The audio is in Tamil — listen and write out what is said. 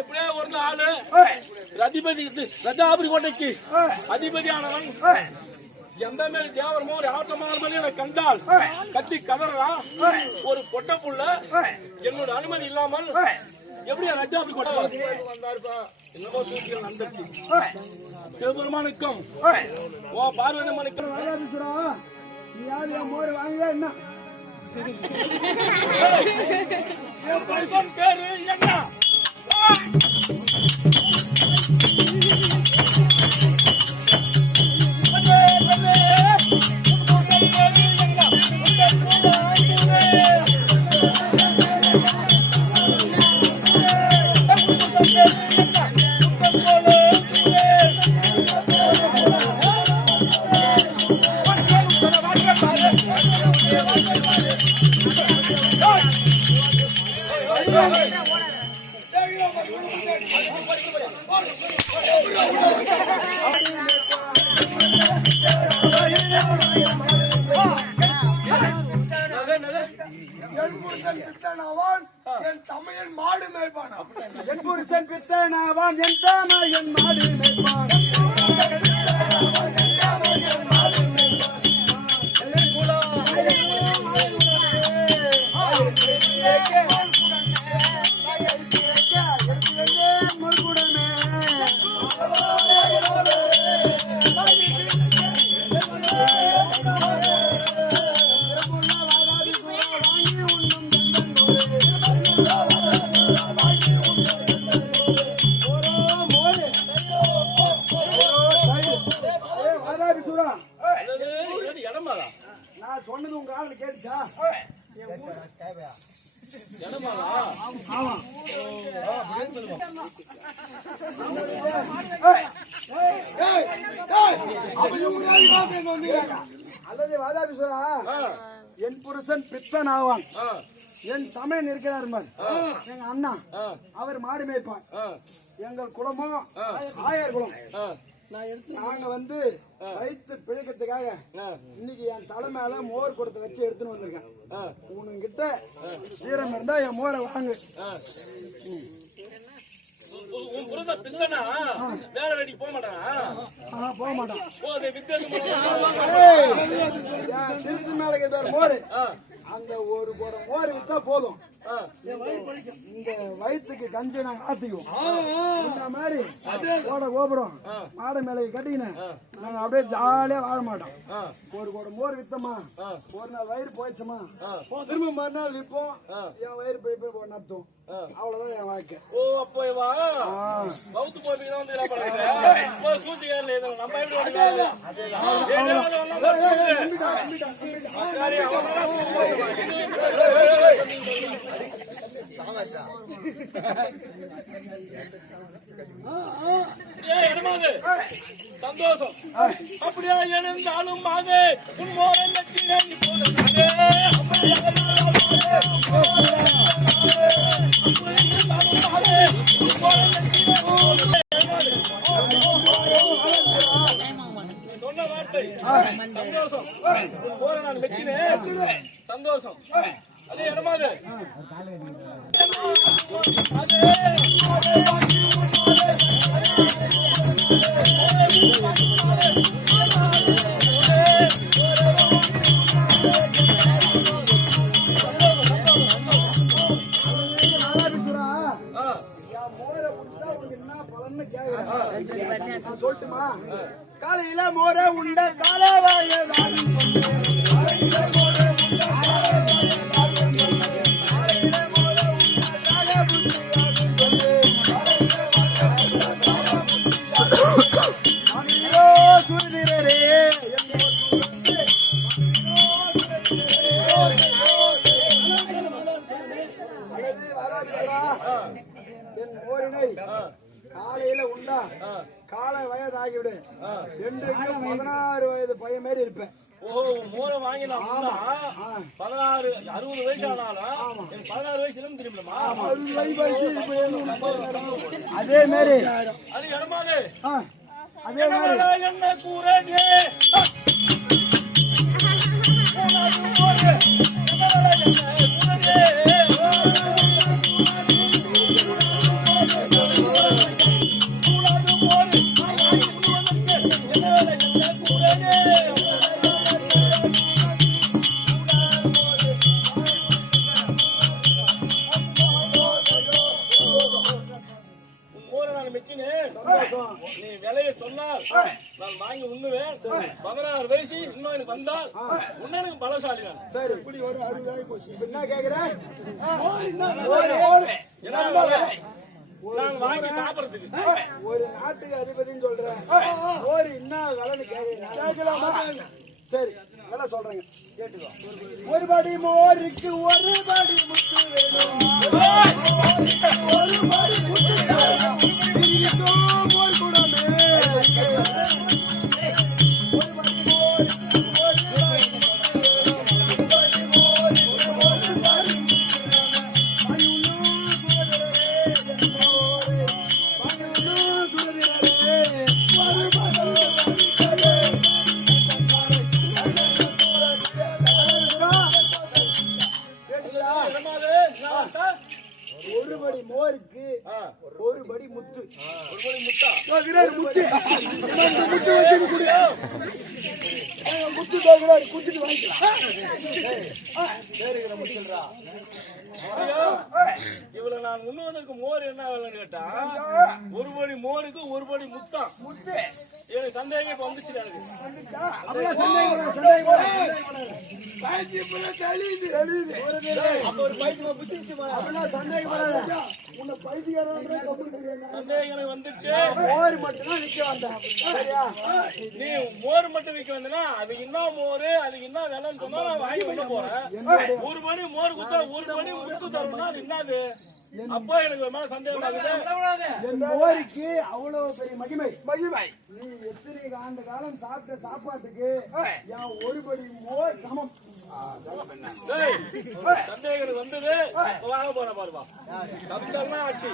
எப்படியா ஒரு ஆளு ரதிபதி ரதாபுரி கோட்டைக்கு அதிபதி ஆனவன் எந்த மேல தேவரமோ ஒரு ஆட்டமான மேல கண்டால் கத்தி கதறான். ஒரு பொட்ட புள்ள என்னோட அனுமதி இல்லாமல் எப்படியா ரஜாபுரி கோட்டை என்னமோ சூழ்ச்சிகள் நடந்துச்சு. சிவபெருமானுக்கும் ஓ பார்வதிமனுக்கும் பேரு என்ன என் தமையன் மாடு மேய்ப்பான். என் புருஷன் பித்தனாவான், என் தமையன் மாடு மேய்ப்பான். நான் சொன்னது உங்க ஆளு கேட்டுச்சா? அல்லது வாதாபிசுரா, என் புருஷன் பித்தன் ஆவான், என் சமயன் இருக்கிறார் எங்க அண்ணா, அவர் மாடு மேய்ப்பான். எங்கள் குடும்பம் ஆயர் குலம். நாங்க வந்து வயிற்று பிழைக்கிறதுக்காக இன்னைக்கு என் தலை மேல மோர் கொடுத்து வச்சு எடுத்துன்னு வந்திருக்கேன். உனக்கிட்ட சீரம் இருந்தா என் மோரை வாங்கு. போக மாட்டான். திருச்சி மேல மோரு, அந்த ஒரு குடம் மோர் வித்தா போதும். இந்த வயிற்றுக்கு கஞ்சி நாங்க ஆத்திக்குவோம். மாதிரி கோபுரம் மாட மேலே கட்டிக்கினேன் நாங்க அப்படியே ஜாலியா வாழ மாட்டோம். ஒரு குடம் மோர் வித்தமா, ஒரு நாள் வயிறு போயிடுச்சுமா, திரும்ப மறுநாள் விற்போம். என் வயிறு போய் நடத்தும். அவ்வளவுதான் என் வாழ்க்கை. சந்தோஷம் அப்படியா எழுந்தாலும் சொன்ன வார்த்தை சந்தோஷம். போற நான் வச்சினேன் சந்தோஷம். அதே இடமாது சொல்லுமா, காலையில மோர உண்ட காலவாய காலையில உண்டா காலை வயது ஆகிவிடு. என்றைக்கும் 16 வயது பையன் மாரி இருப்பேன். ஓஹோ மோரை வாங்கி நான் முன்னா 16 60 வயசு ஆனாலும் எனக்கு 16 வயசு இல்லைன்னு தெரியுமா? அதே மாதிரி அது இடமாது அதே மாதிரி என்ன கூறே நீ விலைய சொன்னால் நான் வாங்கி உண்ணுவேன். 16 வயசு இன்னும் எனக்கு வந்தால் உன்ன எனக்கு பலசாலி நான். சரி இப்படி ஒரு 60 ஆகி போச்சு. என்ன கேக்குறேன்? நான் வாங்கி சாப்பிடுறதுக்கு ஒரு நாட்டுக்கு அதிபதினு சொல்றேன். ஒரு என்ன விலைன்னு கேட்கலாமா? சரி நல்லா சொல்றேங்க கேட்டுக்கோ. ஒரு படி மோருக்கு ஒரு படி முத்து வேணும். ஒரு படி முத்து வேணும். மோர் கூடமே ஒரு படி மோருக்கு ஒரு படி முத்து. ஒரு படி முட்டா முத்து முத்து வச்சு குடி. முத்து கேக்குறாரு குடிச்சிட்டு வாங்கிக்கலாம். இவளை நான் உண்ணுவதற்கு மோர் என்ன வேலைன்னு கேட்டா ஒரு படி மோருக்கு ஒரு படி முத்தா முத்து எனக்கு சந்தேகம் இப்ப வந்துச்சு. எனக்கு சந்தேகம் வந்துச்சு. மோர் மட்டும் நிக்க வந்தேன். நீ மோர் மட்டும் விற்க வந்தனா அது இன்னும் மோரு அது இன்னும் வேலைன்னு சொன்னா நான் வாங்கி கொண்டு போறேன். ஒரு மணி மோர் குத்தா ஒரு மணி முத்து தரணும்னா அது என்னது? அப்பா எனக்கு ஒரு மாதிரி சந்தேகம் ஆகுது. என் மோருக்கு அவ்வளவு பெரிய மகிமை. நீ எத்தனை ஆண்டு காலம் சாப்பிட்ட சாப்பாட்டுக்கு என் ஒரு படி மோர் சமம். சந்தேகம் வந்தது வாங்க போற பாருவா கம்சன்னா ஆச்சு.